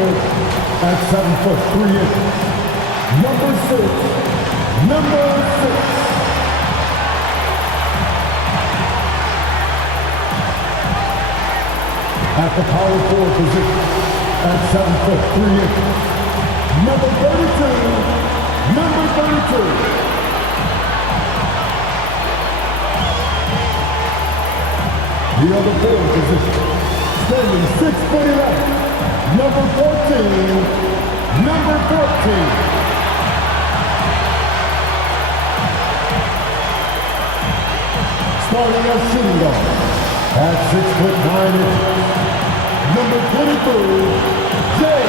foot at 7 foot 3 inches. Number 6. At the power forward position at 7 foot 3 inches. Number 32. The other forward position, standing 6 foot 11, number 14. Starting as shooting guard at 6 foot 9 inches, number 23, Jay.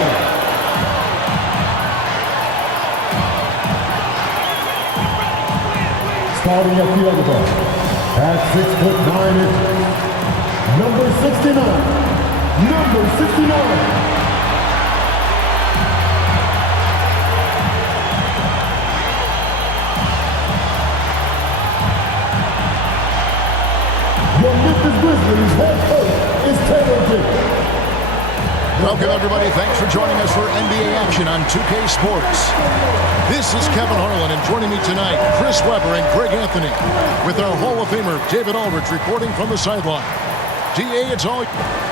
Starting at the other guard at 6 foot 9 inches. Number 69. Your Memphis Grizzlies head coach is Taylor Jenkins. Welcome, everybody. Thanks for joining us for NBA action on 2K Sports. This is Kevin Harlan, and joining me tonight, Chris Webber and Greg Anthony, with our Hall of Famer David Aldridge reporting from the sideline. DA, it's all.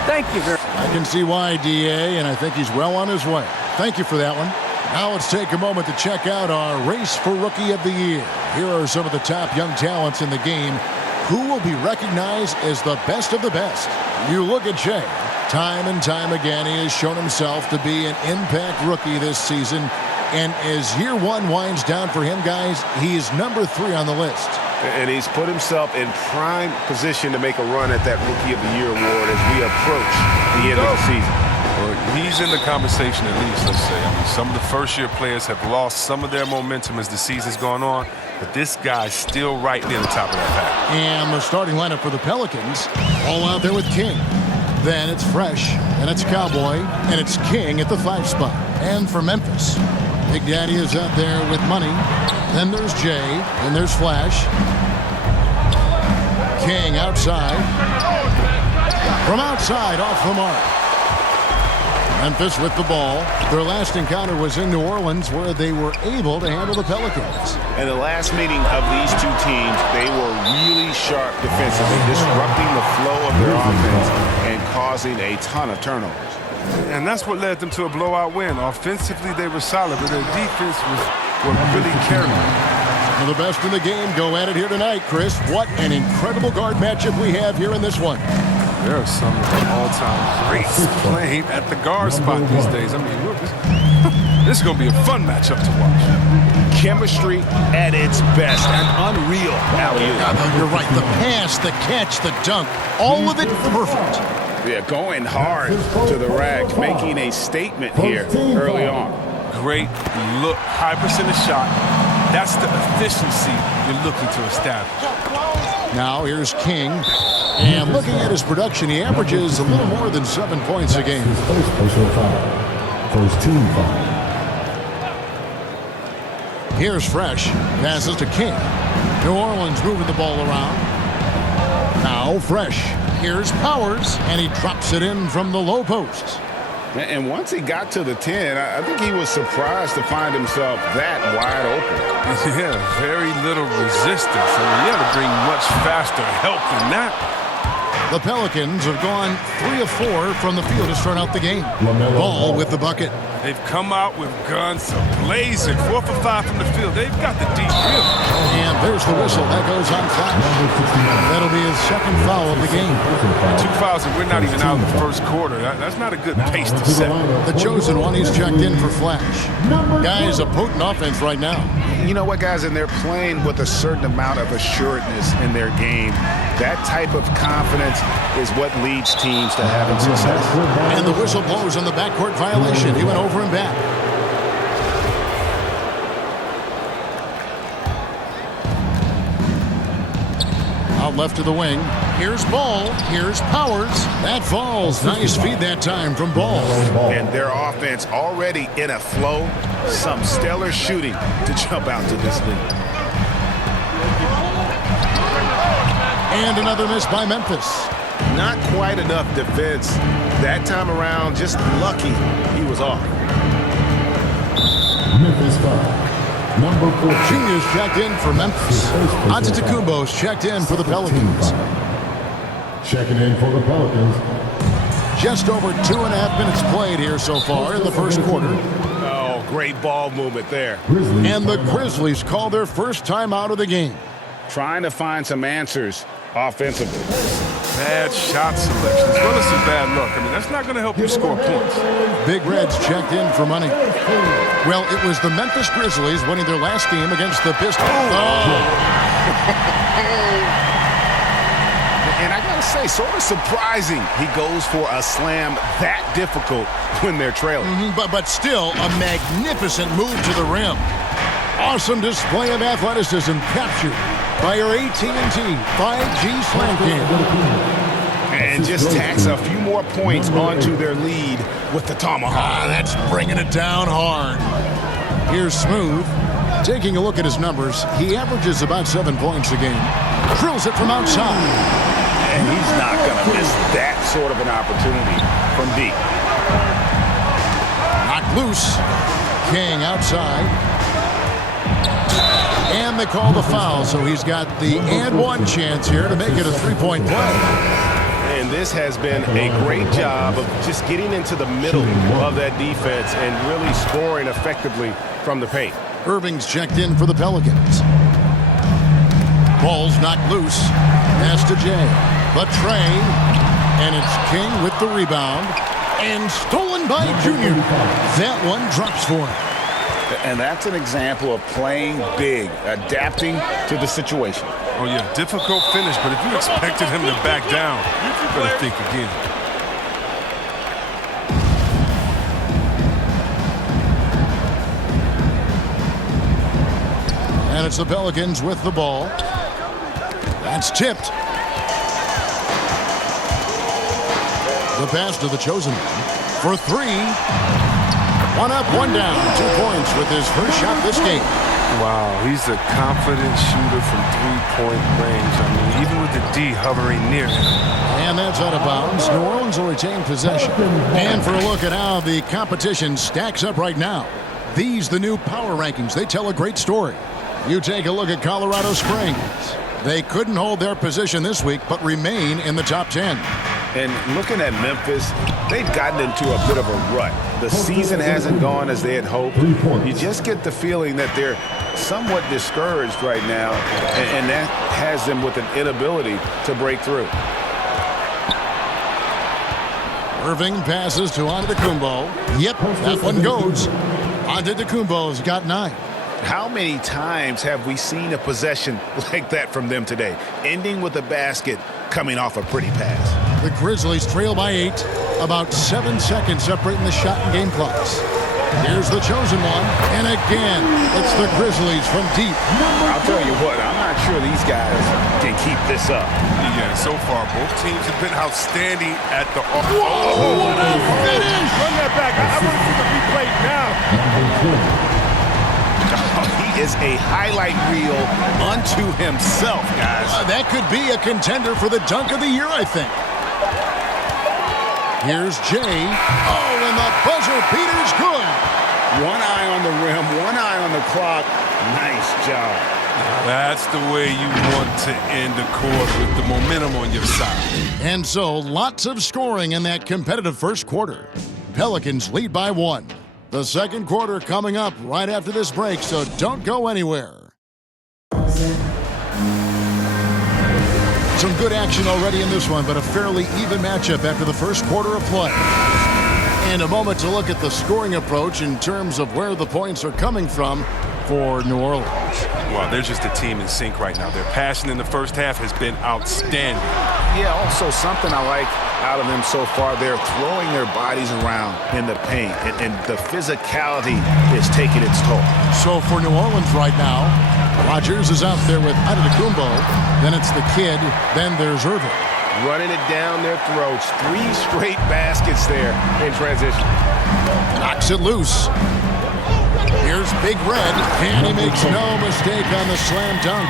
Thank you very much. I can see why, DA, and I think he's well on his way. Thank you for that one. Now let's take a moment to check out our race for Rookie of the Year. Here are some of the top young talents in the game who will be recognized as the best of the best. You look at Jay. Time and time again, he has shown himself to be an impact rookie this season. And as year one winds down for him, guys, he is number 3 on the list. And he's put himself in prime position to make a run at that Rookie of the Year award as we approach the end of the season. Well, he's in the conversation at least, let's say. I mean, some of the first-year players have lost some of their momentum as the season's gone on, but this guy's still right near the top of that pack. And the starting lineup for the Pelicans, all out there with King. Then it's Fresh, and it's Cowboy, and it's King at the 5 spot. And for Memphis, Big Daddy is out there with Money. Then there's Jay, and there's Flash. King outside. From outside, off the mark. Memphis with the ball. Their last encounter was in New Orleans, where they were able to handle the Pelicans. In the last meeting of these two teams, they were really sharp defensively, disrupting the flow of their offense and causing a ton of turnovers. And that's what led them to a blowout win. Offensively, they were solid, but their defense was really carrying. Some of the best in the game go at it here tonight, Chris. What an incredible guard matchup we have here in this one. There are some of the all-time greats playing at the guard spot these days. I mean, look, this is going to be a fun matchup to watch. Chemistry at its best. An unreal alley-oop. You're right. The pass, the catch, the dunk, all of it perfect. Yeah, going hard to the rack, making a statement here early on. Great look, high percentage shot. That's the efficiency you're looking to establish. Now here's King. And looking at his production, he averages a little more than 7 points a game. First team foul. Here's Fresh. Passes to King. New Orleans moving the ball around. Now Fresh. Here's Powers, and he drops it in from the low post. And once he got to the 10, I think he was surprised to find himself that wide open. Yeah, very little resistance. I mean, you have to bring much faster help than that. The Pelicans have gone 3 of 4 from the field to start out the game. Ball with the bucket. They've come out with guns blazing. 4 for 5 from the field. They've got the deep field. And there's the whistle. That goes on Flash. That'll be his second foul of the game. 2 fouls, and we're not even out of the first quarter. That's not a good pace to set. The chosen one, he's checked in for Flash. Guys, a potent offense right now. You know what, guys? And they're playing with a certain amount of assuredness in their game. That type of confidence is what leads teams to having success. And the whistle blows on the backcourt violation. He went over and back. Out left to the wing. Here's Ball. Here's Powers. That falls. Nice feed that time from Ball. And their offense already in a flow. Some stellar shooting to jump out to this lead. And another miss by Memphis. Not quite enough defense. That time around, just lucky he was off. Memphis 5. Number 4. Junior's checked in for Memphis. Antetokounmpo's checked in for the Pelicans. Checking in for the Pelicans. Just over 2.5 minutes played here so far in the first quarter. Oh, great ball movement there. And the Grizzlies call their first time out of the game. Trying to find some answers offensively. Bad shot selection, as well as some bad luck. I mean, that's not going to help you score points. Big Reds checked in for money. Well, it was the Memphis Grizzlies winning their last game against the Pistons. And I gotta say, sort of surprising he goes for a slam that difficult when they're trailing. But still, a magnificent move to the rim. Awesome display of athleticism captured by your AT&T 5G slam cam. And just tacks a few more points onto their lead with the tomahawk. That's bringing it down hard. Here's Smooth. Taking a look at his numbers, he averages about 7 points a game. Drills it from outside. And he's not going to miss that sort of an opportunity from deep. Knocked loose. King outside. And they call the foul, so he's got the and one chance here to make it a three-point play. And this has been a great job of just getting into the middle of that defense and really scoring effectively from the paint. Irving's checked in for the Pelicans. Ball's knocked loose. Pass to Jay. But Trey. And it's King with the rebound. And stolen by Junior. That one drops for him. And that's an example of playing big, adapting to the situation. Oh, yeah, difficult finish, but if you expected him to back down, you better think again. And it's the Pelicans with the ball. That's tipped. The pass to the chosen one for three. One up, one down. 2 points with his first shot this game. Wow, he's a confident shooter from three-point range. I mean, even with the D hovering near him. And that's out of bounds. New Orleans will retain possession. And for a look at how the competition stacks up right now. These, the new power rankings, they tell a great story. You take a look at Colorado Springs. They couldn't hold their position this week, but remain in the top 10. And looking at Memphis, they've gotten into a bit of a rut. The season hasn't gone as they had hoped. You just get the feeling that they're somewhat discouraged right now, and that has them with an inability to break through. Irving passes to Antetokounmpo. Yep, that one goes. Antetokounmpo's got 9. How many times have we seen a possession like that from them today, ending with a basket coming off a pretty pass? The Grizzlies trail by 8. About 7 seconds separating the shot and game clocks. Here's the chosen one. And again, it's the Grizzlies from deep. I'll tell you what, I'm not sure these guys can keep this up. Yeah, so far, both teams have been outstanding at the... Whoa, what a finish! Run that back. I want to see the replay now. He is a highlight reel unto himself, guys. That could be a contender for the dunk of the year, I think. Here's Jay. Oh, and the buzzer beater's good. One eye on the rim, one eye on the clock. Nice job. That's the way you want to end the quarter, with the momentum on your side. And so, lots of scoring in that competitive first quarter. Pelicans lead by 1. The second quarter coming up right after this break, so don't go anywhere. Some good action already in this one, but a fairly even matchup after the first quarter of play. And a moment to look at the scoring approach in terms of where the points are coming from for New Orleans. Well, they're just a team in sync right now. Their passion in the first half has been outstanding. Yeah, also something I like out of them so far, they're throwing their bodies around in the paint, and the physicality is taking its toll. So for New Orleans right now, Rodgers is out there with Antetokounmpo, then it's the kid, then there's Irving. Running it down their throats. 3 straight baskets there in transition. Knocks it loose. Here's Big Red, and he makes no mistake on the slam dunk.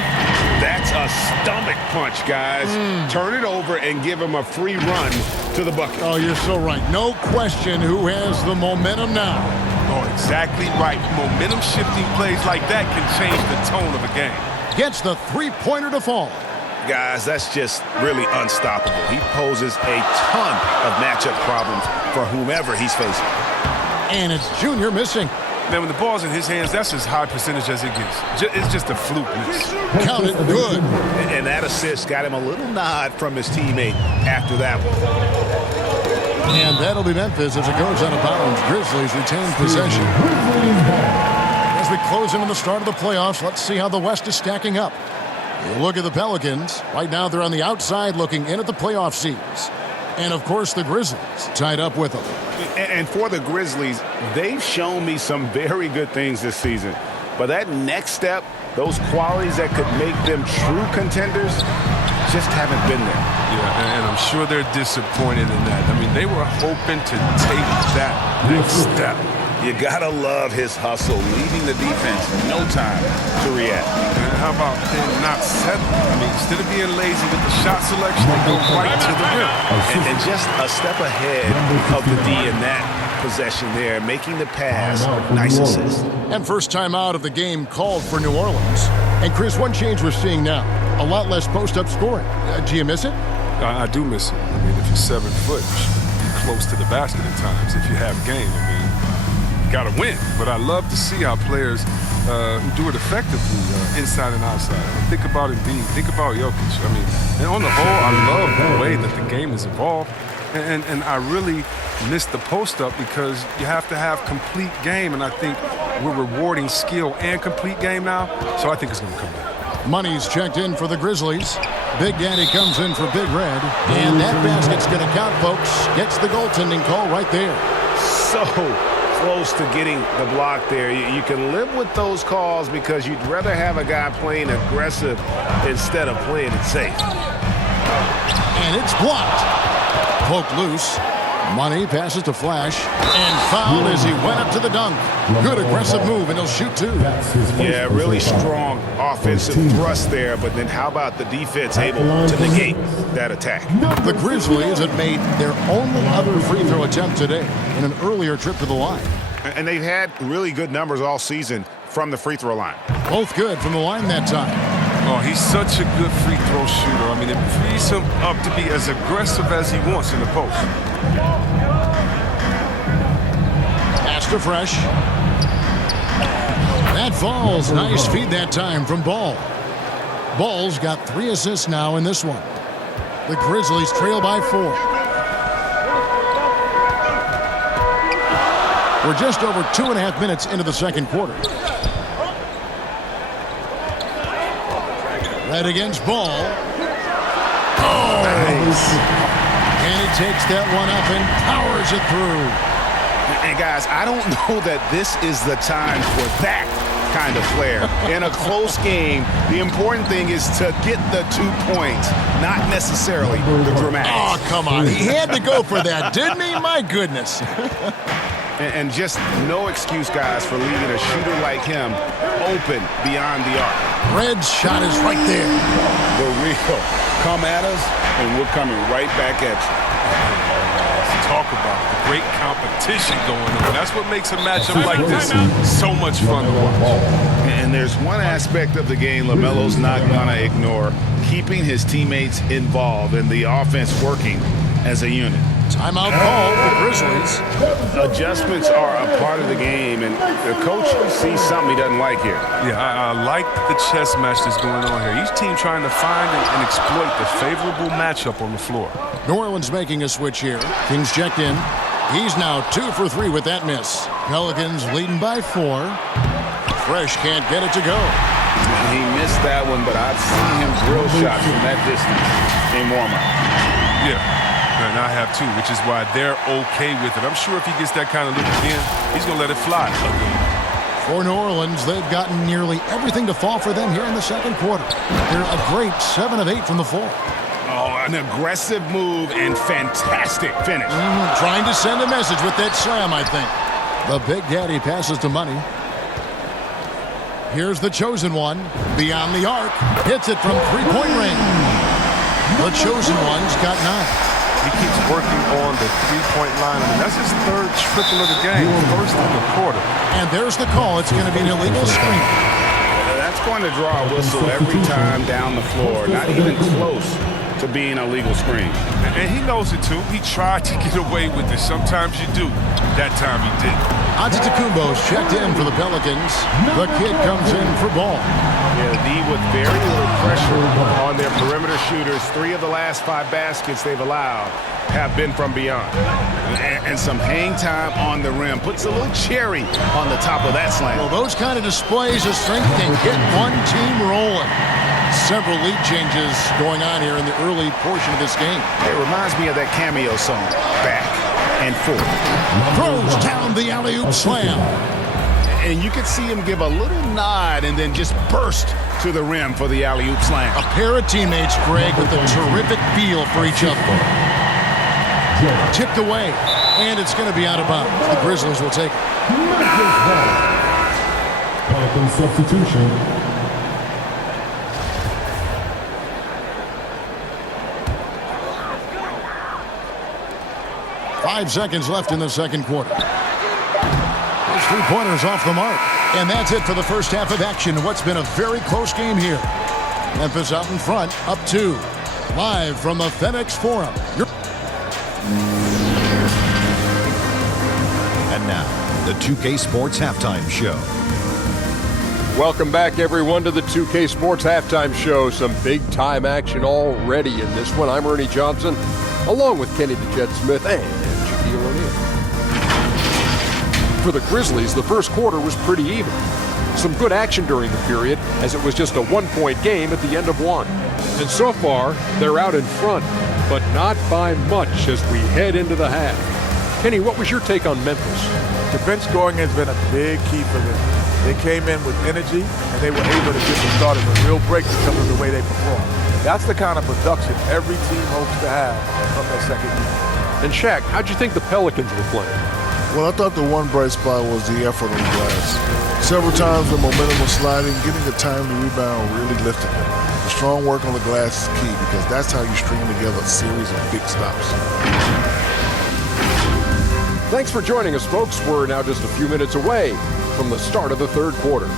That's a stomach punch, guys. Turn it over and give him a free run to the bucket. Oh, you're so right. No question who has the momentum now. Oh, exactly right. Momentum-shifting plays like that can change the tone of a game. Gets the three-pointer to fall. Guys, that's just really unstoppable. He poses a ton of matchup problems for whomever he's facing. And it's Junior missing. Man, when the ball's in his hands, that's as high percentage as it gets. It's just a fluke miss. Count it good. And that assist got him a little nod from his teammate after that one. And that'll be Memphis as it goes out of bounds. Grizzlies retain possession. As we close in on the start of the playoffs, let's see how the West is stacking up. You look at the Pelicans. Right now they're on the outside looking in at the playoff seeds. And, of course, the Grizzlies tied up with them. And for the Grizzlies, they've shown me some very good things this season. But that next step, those qualities that could make them true contenders, just haven't been there. Yeah, and I'm sure they're disappointed in that. I mean, they were hoping to take that next step. You gotta love his hustle, leaving the defense no time to react. And how about them not settling? I mean, instead of being lazy with the shot selection, they go right to the rim. And just a step ahead of the D in that possession there, making the pass. Nice assist. And first time out of the game called for New Orleans. And, Chris, one change we're seeing now, a lot less post-up scoring. Do you miss it? I do miss it. I mean, if you're 7 foot, you should be close to the basket at times if you have game. I mean, got to win. But I love to see how players who do it effectively inside and outside. I mean, think about Embiid. Think about Jokic. I mean, and on the whole, I love the way that the game has evolved. And I really miss the post-up because you have to have complete game. And I think we're rewarding skill and complete game now. So I think it's going to come back. Money's checked in for the Grizzlies. Big Daddy comes in for Big Red. And that basket's going to count, folks. Gets the goaltending call right there. So close to getting the block there. You can live with those calls because you'd rather have a guy playing aggressive instead of playing it safe. And it's blocked. Poked loose. Money passes to Flash. And fouled as he went up to the dunk. Good aggressive move, and he'll shoot two. Yeah, really strong offensive thrust there, but then how about the defense able to negate that attack? The Grizzlies have made their only other free throw attempt today in an earlier trip to the line. And they've had really good numbers all season from the free throw line. Both good from the line that time. Oh, he's such a good free throw shooter. I mean, it frees him up to be as aggressive as he wants in the post. Pass to Fresh. That falls. Nice feed that time from Ball. Ball's got 3 assists now in this one. The Grizzlies trail by 4. We're just over 2.5 minutes into the second quarter. Red against Ball. Oh! Nice. And he takes that one up and powers it through. And guys, I don't know that this is the time for that kind of flair. In a close game, the important thing is to get the 2 points, not necessarily the dramatics. Oh, come on. He had to go for that, didn't he? My goodness. And just no excuse, guys, for leaving a shooter like him open beyond the arc. Red's shot is right there. The real. Come at us, and we're coming right back at you. Talk about the great competition going on. That's what makes a matchup like this so much fun to watch. And there's one aspect of the game LaMelo's not going to ignore, keeping his teammates involved and the offense working as a unit. Timeout call for the Grizzlies. Adjustments are a part of the game, and the coach sees something he doesn't like here. Yeah, I like the chess match that's going on here. Each team trying to find and exploit the favorable matchup on the floor. New Orleans making a switch here. Kings checked in. He's now 2 for 3 with that miss. Pelicans leading by 4. Fresh can't get it to go. He missed that one, but I've seen him drill shots from that distance in warm-up. Yeah. And I have too, which is why they're okay with it. I'm sure if he gets that kind of look again, he's going to let it fly again. For New Orleans, they've gotten nearly everything to fall for them here in the second quarter. They're a great 7 of 8 from the floor. Oh, an aggressive move and fantastic finish. Trying to send a message with that slam, I think. The Big Daddy passes to Money. Here's the chosen one. Beyond the arc. Hits it from three-point range. The chosen one's got 9. He keeps working on the three-point line. I mean, that's his third triple of the game, first in the quarter. And there's the call. It's going to be an illegal screen. That's going to draw a whistle every time down the floor. Not even close to being a legal screen. And he knows it, too. He tried to get away with it. Sometimes you do. That time he didn't. Antetokounmpo's checked in for the Pelicans. The kid comes in for ball. Yeah, the D with very little pressure on their perimeter shooters. 3 of the last 5 baskets they've allowed have been from beyond. And some hang time on the rim. Puts a little cherry on the top of that slam. Well, those kind of displays of strength can get one team rolling. Several lead changes going on here in the early portion of this game. It reminds me of that cameo song, Back and Forth. Throws down the alley-oop slam. And you could see him give a little nod and then just burst to the rim for the alley-oop slam. A pair of teammates, Greg, with a terrific feel for each other. Tipped away, and it's going to be out of bounds. The Grizzlies will take it. Pelican substitution. 5 seconds left in the second quarter. His three-pointers off the mark. And that's it for the first half of action. What's been a very close game here. Memphis out in front, up 2. Live from the FedEx Forum. And now, the 2K Sports Halftime Show. Welcome back, everyone, to the 2K Sports Halftime Show. Some big-time action already in this one. I'm Ernie Johnson, along with Kenny the Jet Smith and Shaquille O'Neal. For the Grizzlies, the first quarter was pretty even. Some good action during the period, as it was just a one-point game at the end of one. And so far, they're out in front, but not by much as we head into the half. Kenny, what was your take on Memphis? The bench scoring has been a big key for them. They came in with energy, and they were able to get them started with real break because of the way they performed. That's the kind of production every team hopes to have from their second year. And Shaq, how'd you think the Pelicans were playing? Well, I thought the one bright spot was the effort on the glass. Several times the momentum was sliding, getting the time to rebound really lifted them. The strong work on the glass is key because that's how you string together a series of big stops. Thanks for joining us, folks. We're now just a few minutes away from the start of the third quarter.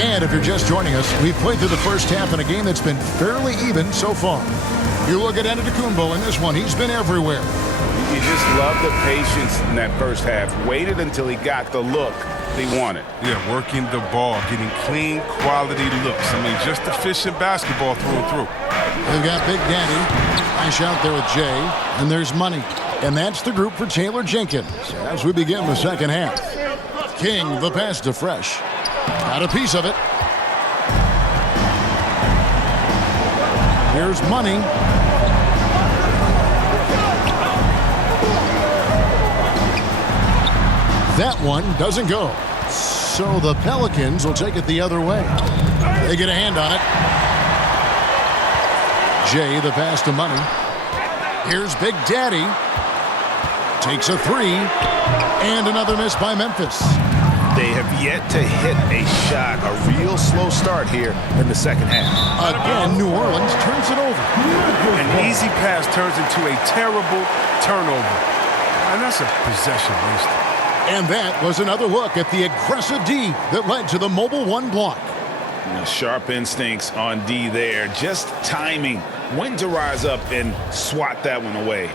And if you're just joining us, we've played through the first half in a game that's been fairly even so far. You look at Antetokounmpo in this one, he's been everywhere. You just love the patience in that first half. Waited until he got the look he wanted. Yeah, working the ball, getting clean, quality looks. I mean, just efficient basketball through and through. They've got Big Daddy. Nice out there with Jay. And there's Money. And that's the group for Taylor Jenkins as we begin the second half. King, the pass to Fresh. Got a piece of it. Here's Money. That one doesn't go. So the Pelicans will take it the other way. They get a hand on it. Jay, the pass to Money. Here's Big Daddy. Takes a 3. And another miss by Memphis. They have yet to hit a shot, a real slow start here in the second half. Again, New Orleans turns it over. An easy pass turns into a terrible turnover. And that's a possession waste. And that was another look at the aggressive D that led to the mobile one block. Sharp instincts on D there. Just timing. When to rise up and swat that one away.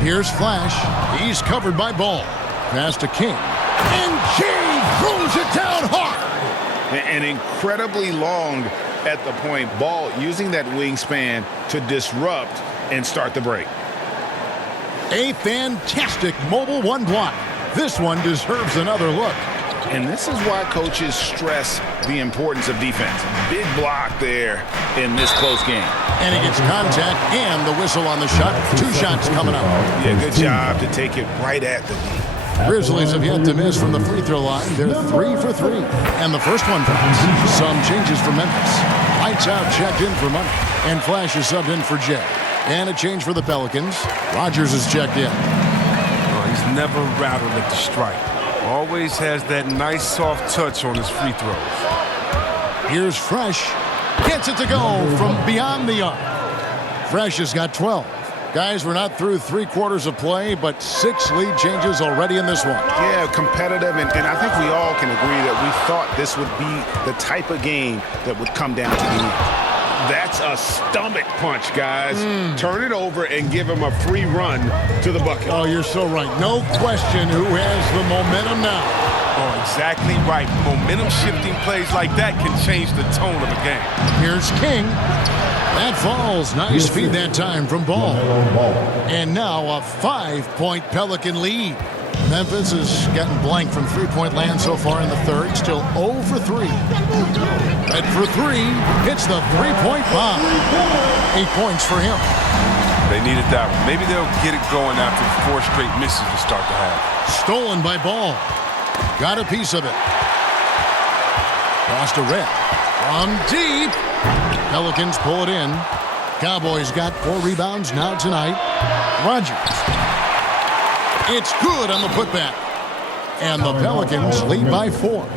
Here's Flash. He's covered by Ball. Pass to King. And Jay throws it down hard. And incredibly long at the point. Ball using that wingspan to disrupt and start the break. A fantastic mobile one block. This one deserves another look. And this is why coaches stress the importance of defense. Big block there in this close game. And he gets contact and the whistle on the shot. 2 shots coming up. Yeah, good job to take it right at the D. Grizzlies have yet to miss from the free throw line. They're 3 for 3. And the first one comes. Some changes for Memphis. Lights out checked in for Money. And Flash is subbed in for Jay. And a change for the Pelicans. Rogers is checked in. Oh, he's never rattled at the strike. Always has that nice soft touch on his free throws. Here's Fresh. Gets it to go from beyond the arc. Fresh has got 12. Guys, we're not through 3 quarters of play, but 6 lead changes already in this one. Yeah, competitive, and I think we all can agree that we thought this would be the type of game that would come down to the end. That's a stomach punch, guys. Turn it over and give him a free run to the bucket. Oh, you're so right. No question who has the momentum now. Oh, exactly right. Momentum-shifting plays like that can change the tone of a game. Here's King. That falls. Nice feed that time from Ball. And now a 5-point Pelican lead. Memphis has gotten blank from three-point land so far in the third. Still 0 for 3. Red for 3. Hits the three-point bomb. 8 points for him. They needed that one. Maybe they'll get it going after 4 straight misses to start the half. Stolen by Ball. Got a piece of it. Cross to Red. From deep. Pelicans pull it in. Cowboys got 4 rebounds now tonight. Rogers. It's good on the putback. And the Pelicans lead by 4.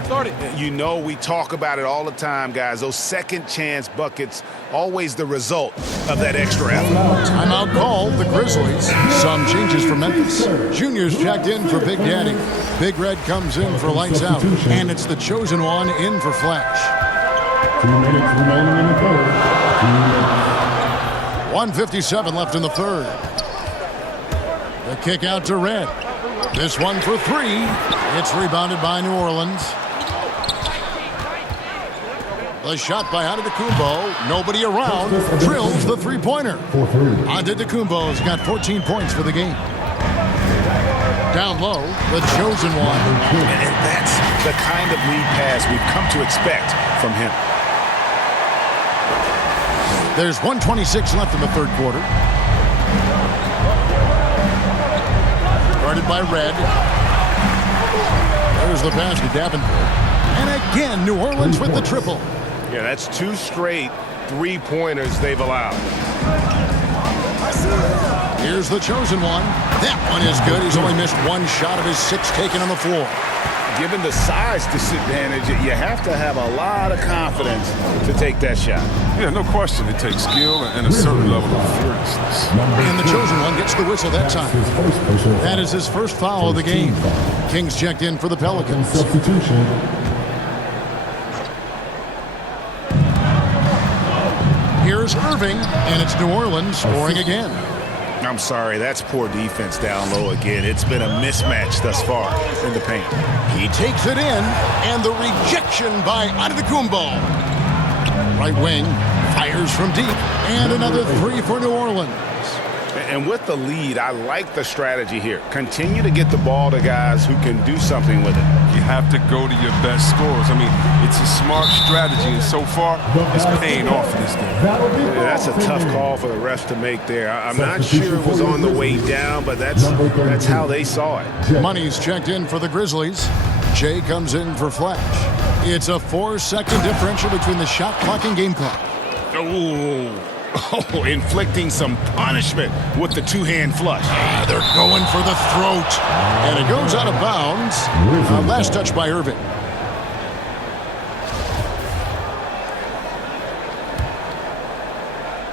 You know, we talk about it all the time, guys. Those second chance buckets, always the result of that extra effort. Timeout called, the Grizzlies. Some changes for Memphis. Junior's checked in for Big Daddy. Big Red comes in for lights out. And it's the chosen one in for Flash. 2 minutes remaining in the third. 1:57 left in the third. The kick out to Red. This one for 3. It's rebounded by New Orleans. The shot by Antetokounmpo. Nobody around. Drills the three-pointer. Antetokounmpo's got 14 points for the game. Down low, the chosen one. And that's the kind of lead pass we've come to expect from him. There's 1:26 left in the third quarter. Guarded by Red. There's the pass to Davenport. And again, New Orleans with the triple. Yeah, that's 2 straight three-pointers they've allowed. Here's the chosen one. That one is good. He's only missed 1 shot of his 6 taken on the floor. Given the size disadvantage, you have to have a lot of confidence to take that shot. Yeah, no question. It takes skill and a certain level of fearlessness. And the chosen one gets the whistle that time. That is his first foul of the game. Kings checked in for the Pelicans. Substitution. Here's Irving, and it's New Orleans scoring again. I'm sorry, that's poor defense down low again. It's been a mismatch thus far in the paint. He takes it in, and the rejection by Antetokounmpo. Right wing, fires from deep, and another 3 for New Orleans. And with the lead, I like the strategy here. Continue to get the ball to guys who can do something with it. You have to go to your best scorers. I mean, it's a smart strategy, and so far, it's paying off in this game. Yeah, that's a tough call for the refs to make there. I'm not sure it was on the way down, but that's how they saw it. Money's checked in for the Grizzlies. Jay comes in for Flash. It's a 4-second differential between the shot clock and game clock. Oh, inflicting some punishment with the 2-hand flush. They're going for the throat. And it goes out of bounds. Last touch by Irving.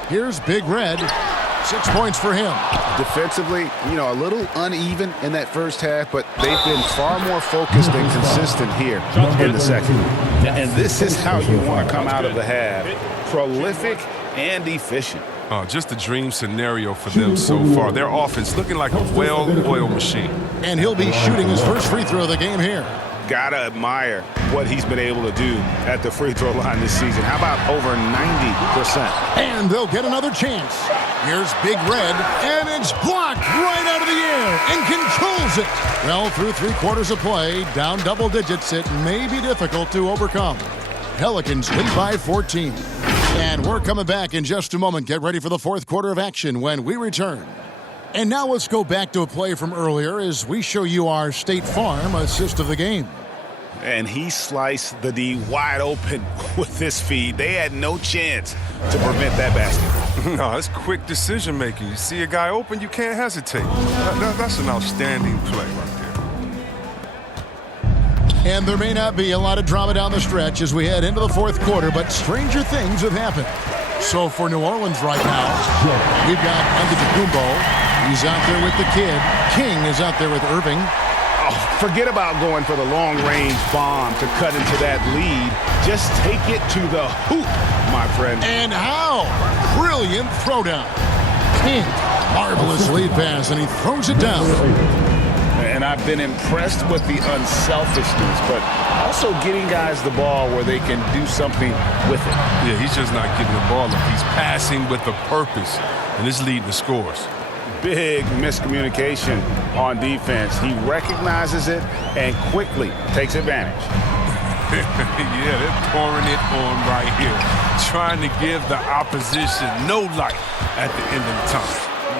Here's Big Red. 6 points for him. Defensively, a little uneven in that first half, but they've been far more focused and consistent here in the second. And this is how you want to come out of the half. Prolific and efficient. Just a dream scenario for them so far. Their offense looking like a well-oiled machine. And he'll be shooting his first free throw of the game here. Gotta admire what he's been able to do at the free throw line this season. How about over 90%? And they'll get another chance. Here's Big Red, and it's blocked right out of the air and controls it. Well, through 3 quarters of play, down double digits, it may be difficult to overcome. Pelicans lead by 14. And we're coming back in just a moment. Get ready for the fourth quarter of action when we return. And now let's go back to a play from earlier as we show you our State Farm assist of the game. And he sliced the D wide open with this feed. They had no chance to prevent that basket. No, it's quick decision making. You see a guy open, you can't hesitate. That's an outstanding play right there. And there may not be a lot of drama down the stretch as we head into the fourth quarter, but stranger things have happened. So for New Orleans right now, we've got Antetokounmpo. He's out there with the kid. King is out there with Irving. Oh, forget about going for the long-range bomb to cut into that lead. Just take it to the hoop, my friend. And how? Brilliant throwdown. King, marvelous lead pass, and he throws it down. And I've been impressed with the unselfishness, but also getting guys the ball where they can do something with it. Yeah, he's just not getting the ball up. He's passing with a purpose, and it's leading to scores. Big miscommunication on defense. He recognizes it and quickly takes advantage. Yeah, they're pouring it on right here, trying to give the opposition no light at the end of the time.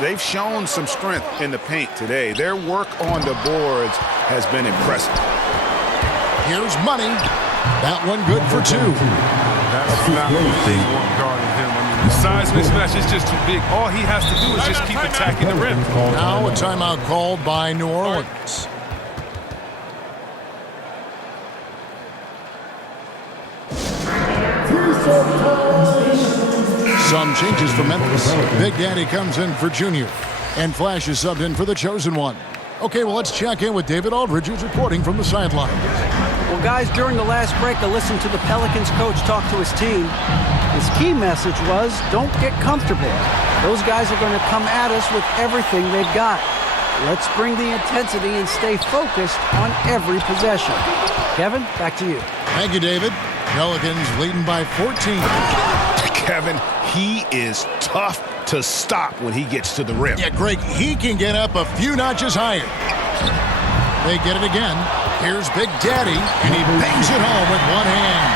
They've shown some strength in the paint today. Their work on the boards has been impressive. Here's Money. That one good for two. That's not what they want guarding him. I mean, the size mismatch is just too big. All he has to do is just keep attacking the rim. Now a timeout called by New Orleans. Some changes for Memphis. Big Daddy comes in for Junior. And Flash is subbed in for the chosen one. Okay, well, let's check in with David Aldridge, who's reporting from the sideline. Well, guys, during the last break, I listened to the Pelicans coach talk to his team. His key message was, don't get comfortable. Those guys are going to come at us with everything they've got. Let's bring the intensity and stay focused on every possession. Kevin, back to you. Thank you, David. Pelicans leading by 14. Kevin, he is tough to stop when he gets to the rim. Yeah, Greg, he can get up a few notches higher. They get it again. Here's Big Daddy, and he bangs it home with one hand.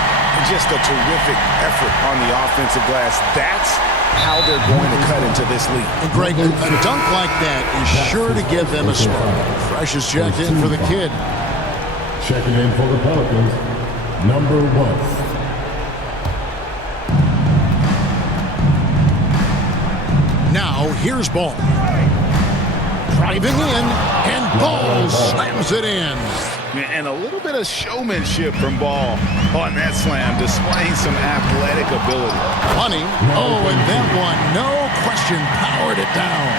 Just a terrific effort on the offensive glass. That's how they're going to cut into this lead. And Greg, a dunk like that is sure to give them a spark. Fresh is checked in for the kid. Checking in for the Pelicans, number 1. Now, here's Ball. Driving in, and Ball slams it in. And a little bit of showmanship from Ball on that slam, displaying some athletic ability. Money. Oh, and that one, no question, powered it down.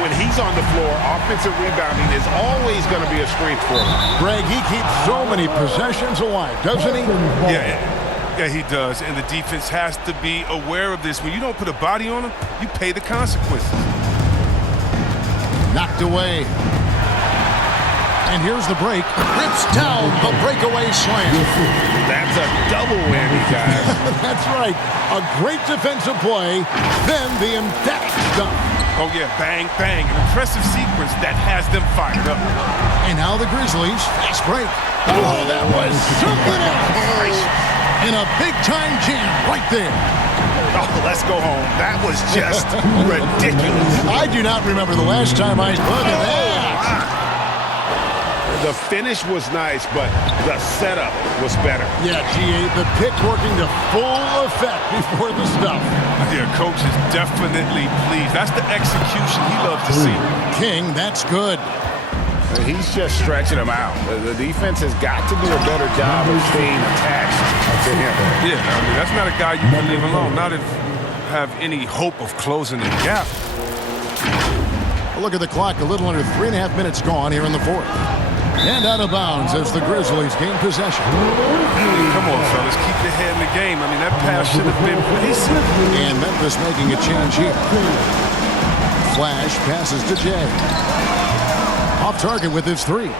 When he's on the floor, offensive rebounding is always going to be a strength for him. Greg, he keeps so many possessions alive, doesn't he? Yeah, he does. And the defense has to be aware of this. When you don't put a body on him, you pay the consequences. Knocked away. And here's the break. Rips down the breakaway slam. That's a double whammy, guys. That's right. A great defensive play, then the emphatic dunk. Oh, yeah, bang, bang. An impressive sequence that has them fired up. And now the Grizzlies, fast break. Oh, that was something else. And a big-time jam right there. Oh, let's go home. That was just ridiculous. I do not remember the last time I look at that. The finish was nice, but the setup was better. Yeah, GA, the pick working to full effect before the stuff. Yeah, coach is definitely pleased. That's the execution he loves to see. King, that's good. He's just stretching him out. The defense has got to do a better job of staying attached to him. Yeah, I mean, that's not a guy you can leave alone. Not if you have any hope of closing the gap. Look at the clock, a little under 3.5 minutes gone here in the fourth. And out of bounds as the Grizzlies gain possession. Come on, fellas, keep your head in the game. I mean, that pass should have been basic. And Memphis making a change here. Flash passes to Jay. Off target with his three.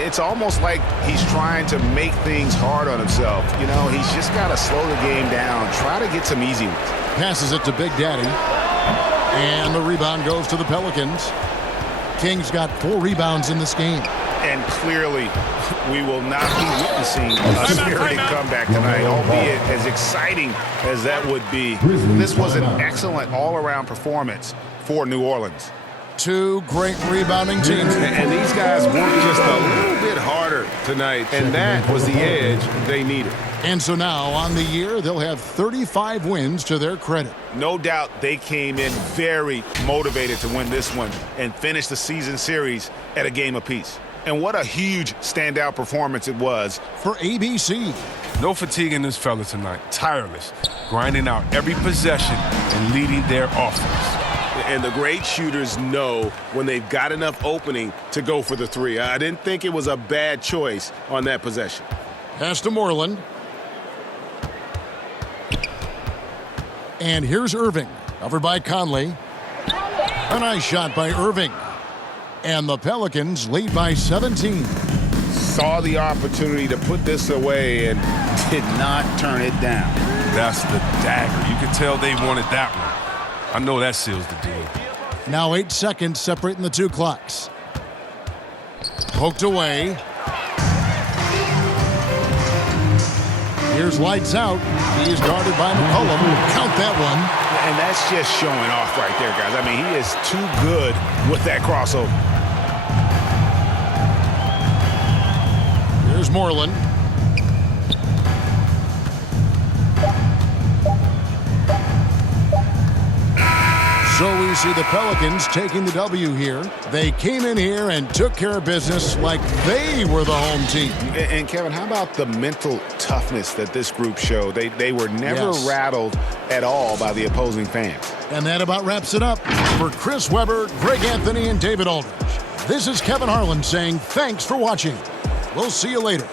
It's almost like he's trying to make things hard on himself. You know, he's just got to slow the game down, try to get some easy ones. Passes it to Big Daddy. And the rebound goes to the Pelicans. King's got 4 rebounds in this game. And clearly, we will not be witnessing a spirited comeback tonight, albeit as exciting as that would be. This was an excellent all-around performance for New Orleans. Two great rebounding teams. And these guys worked just a little bit harder tonight, and that was the edge they needed. And so now, on the year, they'll have 35 wins to their credit. No doubt they came in very motivated to win this one and finish the season series at a game apiece. And what a huge standout performance it was for ABC. No fatigue in this fella tonight. Tireless, grinding out every possession and leading their offense. And the great shooters know when they've got enough opening to go for the three. I didn't think it was a bad choice on that possession. Pass to Moreland. And here's Irving, covered by Conley. A nice shot by Irving. And the Pelicans lead by 17. Saw the opportunity to put this away and did not turn it down. That's the dagger. You could tell they wanted that one. I know that seals the deal. Now 8 seconds separating the two clocks. Poked away. Here's lights out. He is guarded by McCollum. Count that one. And that's just showing off right there, guys. I mean, he is too good with that crossover. Here's Moreland. So we see the Pelicans taking the W here. They came in here and took care of business like they were the home team. And Kevin, how about the mental toughness that this group showed? They were never rattled at all by the opposing fans. And that about wraps it up. For Chris Webber, Greg Anthony, and David Aldridge, this is Kevin Harlan saying thanks for watching. We'll see you later.